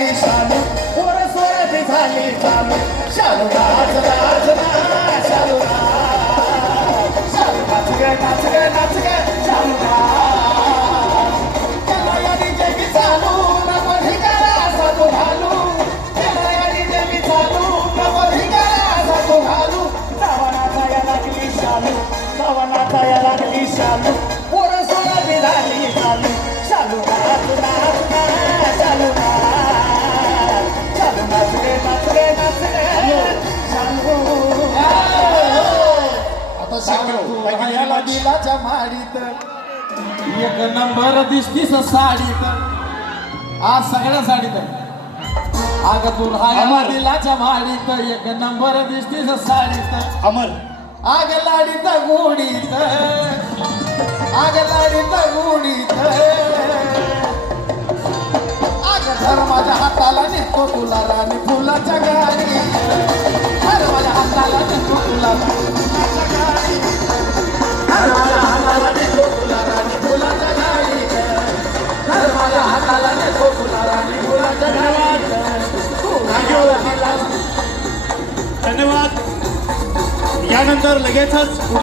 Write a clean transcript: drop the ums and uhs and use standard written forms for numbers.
लागी शालू पोर सोरती झाली चालू शालू नाच नाच नाच शालू नाच शालू नाच ग नाच ग नाच ग शालू नाच त्याला या डीजे की चालू नको धिंगाणा असा तू घालू त्याला या डीजे की चालू नको धिंगाणा असा तू घालू जावा नाचाया लागली शालू जावा नाचाया लागली शालू पोर सोरती झाली चालू शालू नाच नाच नाच शालू नाच शालू नाच रे नाच रे नाच रे शालू आता सांगतो याला दिलाच्या माडीत एक नंबर दिसतीस साडीत आज सगळ्या साडीत आग तू राहायला दिलाच्या माडीत एक नंबर दिसतीस साडीत अमर आग लाडीत गोडीत आग लाडीत गोडीत आग धर माझ्या हाताला नेतो तुला राणी फुलाच्या गाडी धर माझ्या हाताला नेतो तुला फुलाच्या गाडी धर माझ्या हाताला नेतो तुला राणी फुलाच्या गाडी धर माझ्या हाताला नेतो तुला राणी फुलाच्या गाडी धन्यवाद. यानंतर लगेचच